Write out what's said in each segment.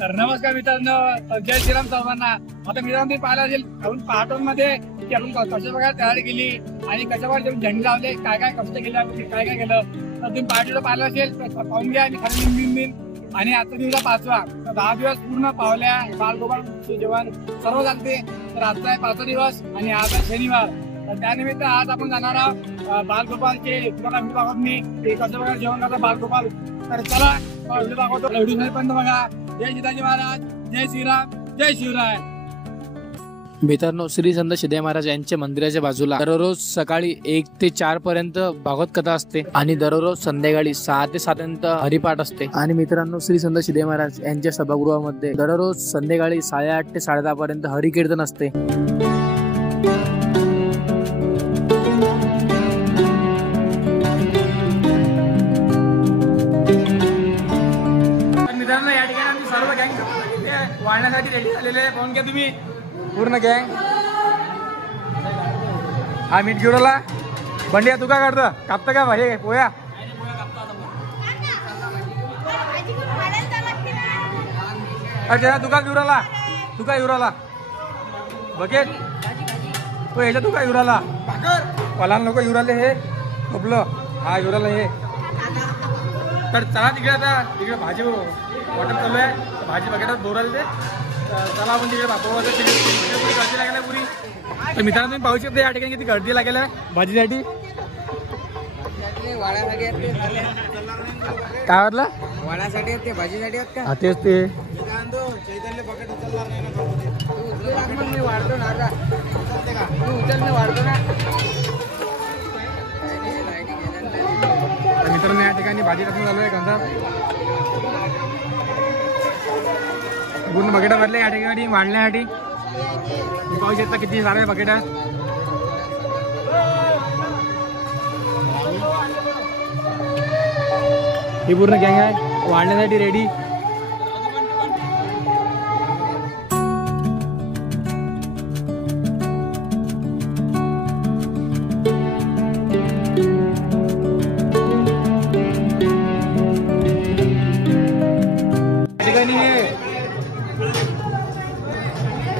तर नमस्कार मित्रांनो, जय श्रीराम सर्वांना. आता मित्रांनो पाहिलं असेल आपण पाटणमध्ये की आपण कशा प्रकारे तयारी केली आणि कशा प्रकारे झेंडे लावले, काय काय कष्ट केले, काय काय केलं तर तुम्ही पार्टीला पाहिलं असेल. पाहून घ्या आणि खरं बिन आणि आता दिवसा 5वा, तर 10 दिवस पूर्ण पावल्या बालगोपाल जेवण सर्व चालते. तर आजचा आहे 5वा दिवस आणि आज आहे शनिवार. तर त्यानिमित्त आज आपण जाणार आहोत बालगोपालचे तुम्हाला व्हिडिओ दाखवत मी कसं प्रकारे जेवण करतात बालगोपाल. तर चला व्हिडिओ दाखवतो. व्हिडिओ पण बघा. जय जिजाजी महाराज, जय श्रीराम, जय शिवराय. मित्रांनो, श्री संत सिद्धे महाराज यांच्या मंदिराच्या बाजूला दररोज सकाळी 1 ते 4 पर्यंत भागवत कथा असते आणि दररोज संध्याकाळी 6 ते 7 पर्यंत हरिपाठ असते. आणि मित्रांनो, श्री संत सिद्धे महाराज यांच्या सभागृहामध्ये दररोज संध्याकाळी 8:30 ते 10:30 पर्यंत हरिकीर्तन असते. मित्रांनो, या ठिकाणी आम्ही सर्व गँग वाढण्यासाठी रेडी झालेले आहे. पाहून घ्या तुम्ही पूर्ण गँग. हा मीठ घेऊला बंड्या, तू काय काढतं? कापतं का हे पोया? अच्छा, तू का युराला? तू काय युराला बकेट? तो ह्याच्या तू काय युराला? पलान लोक युराले हे खोपलं. हा युराला हे. तर चला तिकडे, आता तिकडे भाजी वॉटर चालू आहे. भाजी बकेटात बोरायला ते. चला आपण तिकडे गर्दी लागेल पुरी. तर मित्रांनो, तुम्ही पाहू शकता या ठिकाणी किती गर्दी लागेल आहे भाजीसाठी. काय वाटलं? वाण्यासाठी ते भाजीसाठी आहेत का? हा तेच ते. मी वाढतो ना, तू उचल मी वाढतो ना. मित्रांनो, या ठिकाणी भाजी टाकून चालू आहे. कांदा पूर्ण बकेटा भरले या ठिकाणी वाढण्यासाठी. तुम्ही पाहू शकता किती सारे बकेट आहेत. ही पूर्ण गँग आहे वाढण्यासाठी रेडी.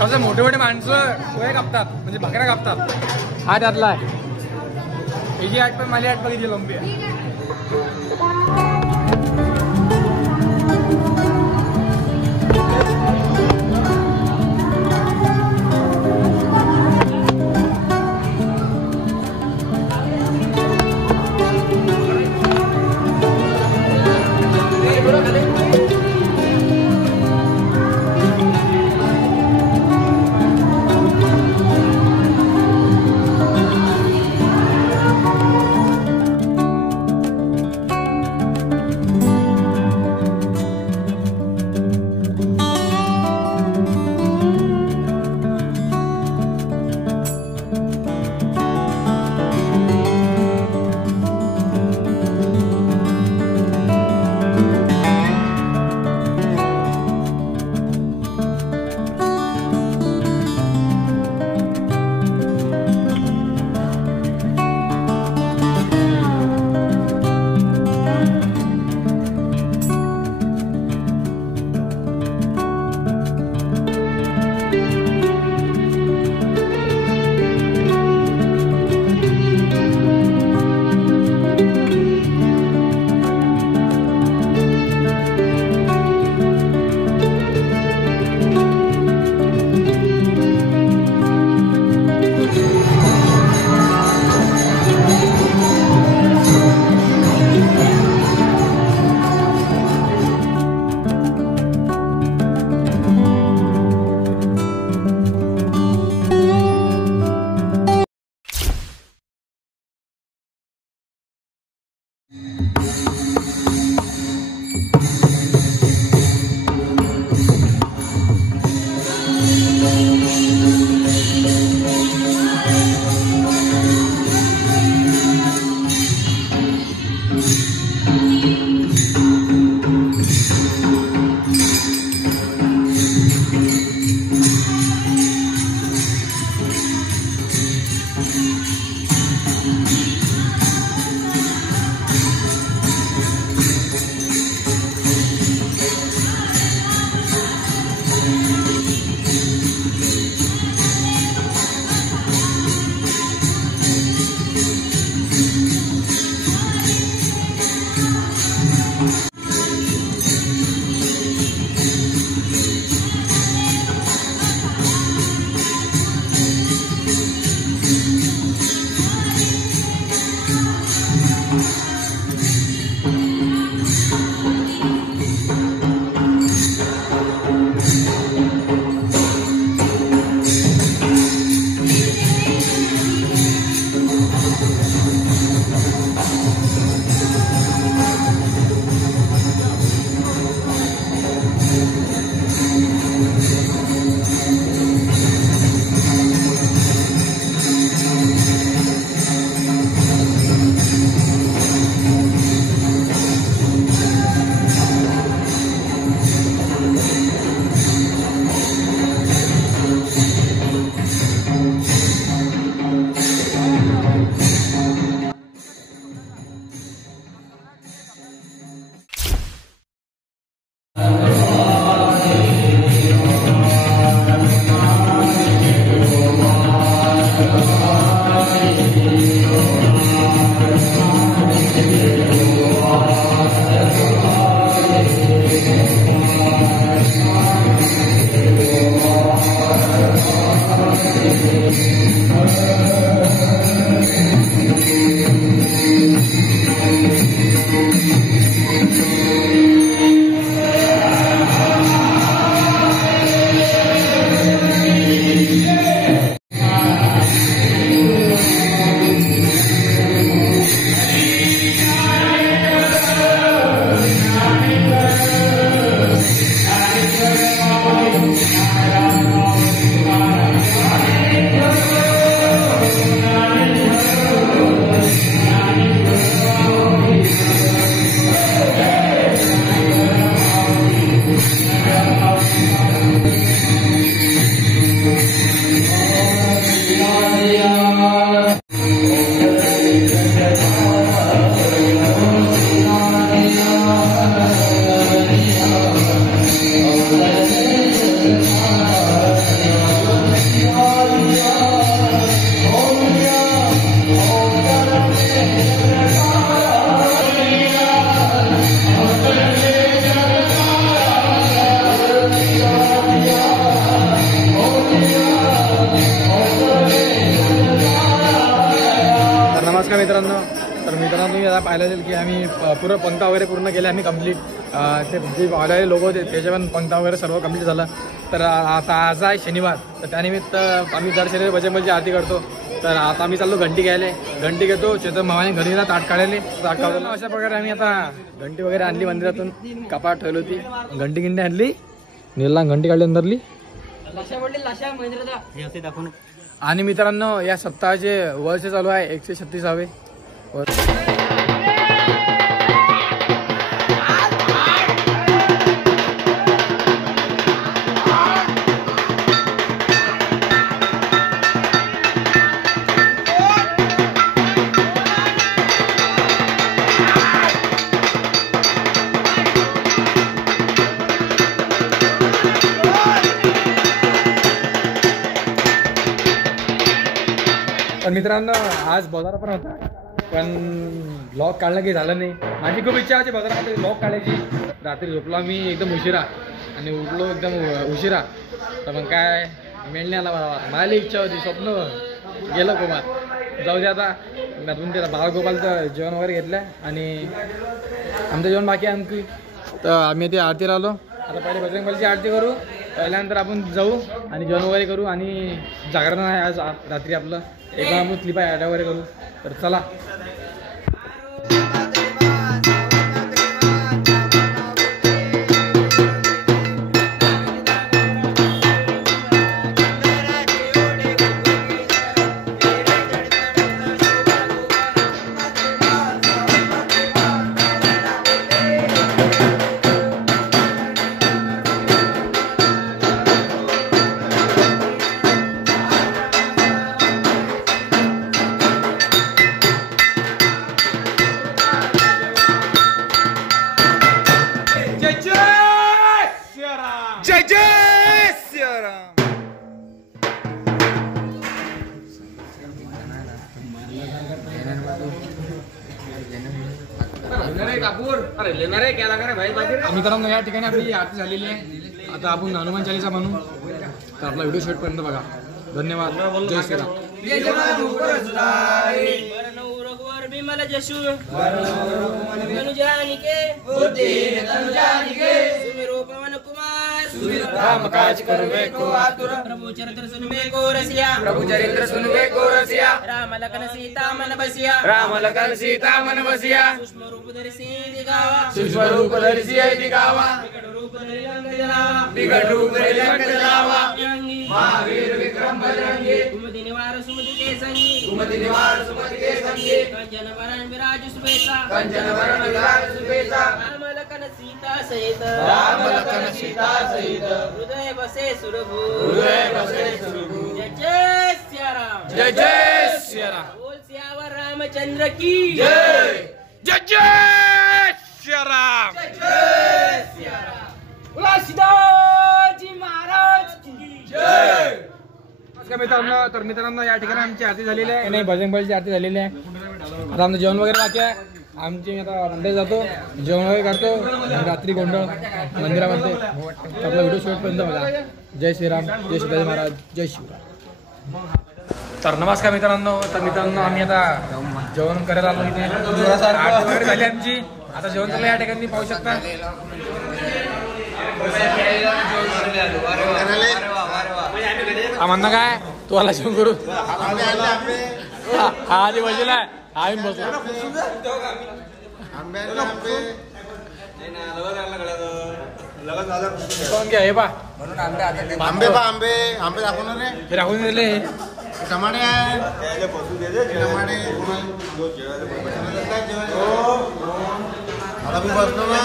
कसं मोठे मोठे माणसं पोहे कापतात, म्हणजे भाकऱ्या कापतात. हा त्यातला आहे. हिची आठ पण माझी आठ पण किती लंबी आहे. तुम्हाला पाहिलं असेल की आम्ही पूर्ण पंक्ता वगैरे पूर्ण केल्या आम्ही कंप्लीट. ते जे आलेले लोक होते त्याच्या पण पंक्ता वगैरे सर्व कंप्लीट झालं. तर आता आज आहे शनिवार, तर त्यानिमित्त आम्ही दर शनिवारी बजरंगबलीची आरती करतो. तर आता आम्ही चाललो घंटी घ्यायला. घंटी घेतो. चेतन मामाने घरीला ताट काढायले. ताट काढलं अशा प्रकारे आम्ही आता घंटी वगैरे आणली मंदिरातून. कपाट ठेवली होती. घंटी गिंडी आणली. नीलला घंटी काढली अंदरली. आणि मित्रांनो या सप्ताहाचे वर्ष चालू आहे 136वे वर्ष. तर मित्रांनो आज बाजार पण होता, पण ब्लॉग काढलं काही झालं नाही. माझी खूप इच्छा होती बाजारामध्ये ब्लॉग काढायची. रात्री झोपला मी एकदम उशिरा आणि उठलो एकदम उशिरा. तर मग काय मेळ नाही आला मला इच्छा होती. स्वप्न गेलं कोमात. जाऊ दे आता. आपण त्याला बाळगोपालचं जेवण वगैरे घेतलं आणि आमचं जेवण बाकी आहे आणखी. तर आम्ही ते आरती राहिलो. आता पहिले बजरंगबलीची आरती करू. पहिल्यानंतर आपण जाऊ आणि जेवण वगैरे करू. आणि जागरण आहे आज रात्री आपलं. एकदा आपण क्लिप आहे वगैरे करू. तर चला. मित्रांनो या ठिकाणी आपली आरती झालेली आहे. आता आपण हनुमान चालीसा म्हणू. तर आपला व्हिडिओ शेवटपर्यंत बघा. धन्यवाद. जय श्रीराम. विमल जशु तनुजानिके सुमिरो पवन कुमार राम काज करवे को आतुर. प्रभु चरित्र सुनबे को रसिया. प्रभु चरित्र सुनवे को रसिया. राम लखन सीता मन बसिया. राम लखन सीता मन बसिया. सूक्ष्म रूप धरिसी दिखावा. सूक्ष्म रूप धरिसी दिखावा. विकट रूप धरि लंक जलावा. विकट रूप धरि लंक जलावा. महावीर विक्रम बजरंगी. कुमति निवार सुमति के संगी. कुमति निवार सुमति के संगी. कंचन वरण विराज सुबेसा. कंचन वरण विराज सुबेसा. राम लखन सीता सहित. राम लखन सीता सहित. हृदय बसे सुरभु. हृदय बसे सुरभु. जय जय सिया राम. जय जय श्री राम. बोल सियावर रामचंद्र की जय. जय जय श्री राम. जय जय सिया राम. बोला सीताजी महाराज की जय. मित्रांनो या ठिकाणी आमची आरती झालेली आहे. नाही बजरंगबलीची आरती झालेली आहे. आता आमचं जेवण वगैरे बाकी आहे. आमची आता मंदिर जातो, जेवण वगैरे करतो आणि रात्री गोंधळ मंदिरामध्ये. आपला व्हिडिओ शेवटपर्यंत बघा. जय श्रीराम. जय शिवाजी महाराज. जय शिवराम. तर नमस्कार मित्रांनो. तर मित्रांनो आम्ही आता जेवण करायला आलो इथे. आरती वगैरे झाली आमची. आता जेवण झालं या ठिकाणी पाहू शकता. म्हणणं काय तू आला जेवण करू. हा आधी बसला आहे. आम्ही बसलो. कोण घ्या हे पा आंबे आंबे आंबे दाखवणार रे. हे राखून दिले. टमाटे आहे. टमाटे आता मी बसलो ना.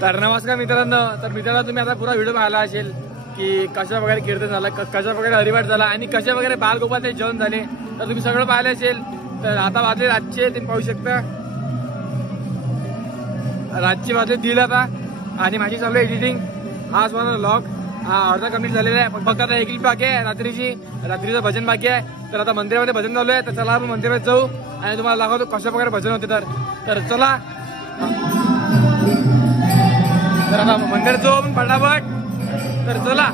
तर नमस्कार मित्रांनो. तर मित्रांनो तुम्ही आता पुरा व्हिडिओ पाहिला असेल की कशा प्रकारे कीर्तन झालं, कशा प्रकारे हरिपाठ झाला आणि कशा प्रकारे बालगोपालचे जेवण झाले. तर तुम्ही सगळं पाहिलं असेल. तर आता वाजले रातचे तुम्ही पाहू शकता. रातचे वाजले 1:30 आता आणि माझी चालू आहे एडिटिंग. हा माझा व्लॉग हा अर्धा कम्प्लीट झालेला आहे. फक्त आता एक क्लिप बाकी आहे रात्रीचं भजन बाकी आहे. तर आता मंदिरामध्ये भजन चालू आहे. तर चला आपण मंदिरामध्ये जाऊ आणि तुम्हाला दाखवतो कशा प्रकारे भजन होते. तर चला. तर आता मंदिरात जाऊ आपण फटाफट. तर चला.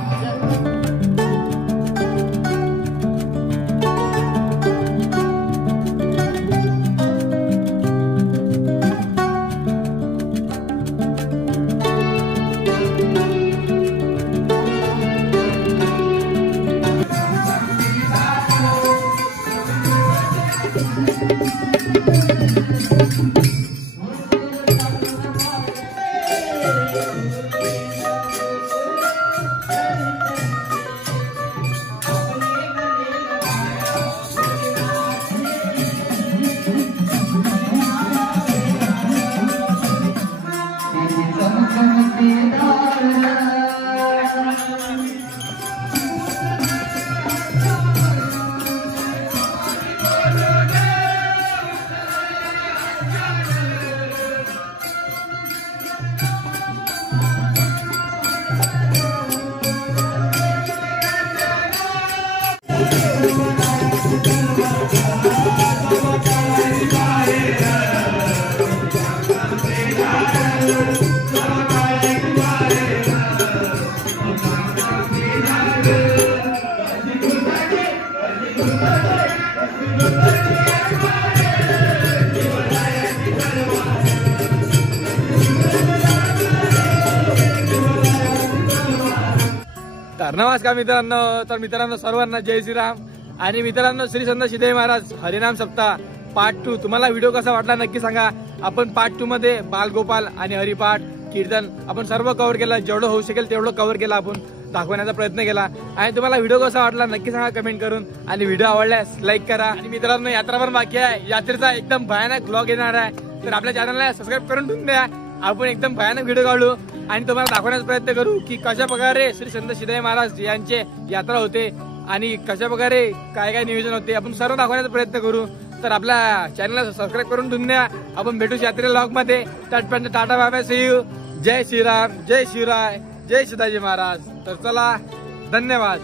तर नमस्कार मित्रांनो सर्वांना जय श्रीराम. आणि मित्रांनो, श्री संत सिद्धे महाराज हरिनाम सप्ताह पार्ट 2 तुम्हाला व्हिडिओ कसा वाटला नक्की सांगा. आपण पार्ट 2 मध्ये बालगोपाल आणि हरिपाठ कीर्तन आपण सर्व कव्हर केलं. जेवढं होऊ शकेल तेवढं कव्हर केलं, आपण दाखवण्याचा प्रयत्न केला. आणि तुम्हाला व्हिडिओ कसा वाटला नक्की सांगा कमेंट करून. आणि व्हिडिओ आवडल्यास लाईक करा. आणि मित्रांनो, यात्रा पण बाकी आहे. यात्रेचा एकदम भयानक व्लॉग येणार आहे, तर आपल्या चॅनलला सबस्क्राईब करून ठेवून द्या. आपण एकदम भयानक व्हिडिओ काढू आणि तुम्हाला दाखवण्याचा प्रयत्न करू की कशा प्रकारे श्री संत सिद्धे महाराज यांचे यात्रा होते आणि कशा प्रकारे काय काय नियोजन होते, आपण सर्व दाखवण्याचा प्रयत्न करू. तर आपल्या चॅनलला सबस्क्राईब करून ठेवून द्या. आपण भेटू यात्रे व्लॉग मध्ये. तटपर्यंत tata bye bye, see you. जय श्रीराम, जय शिवराय, जय शिवाजी महाराज. तर चला, धन्यवाद.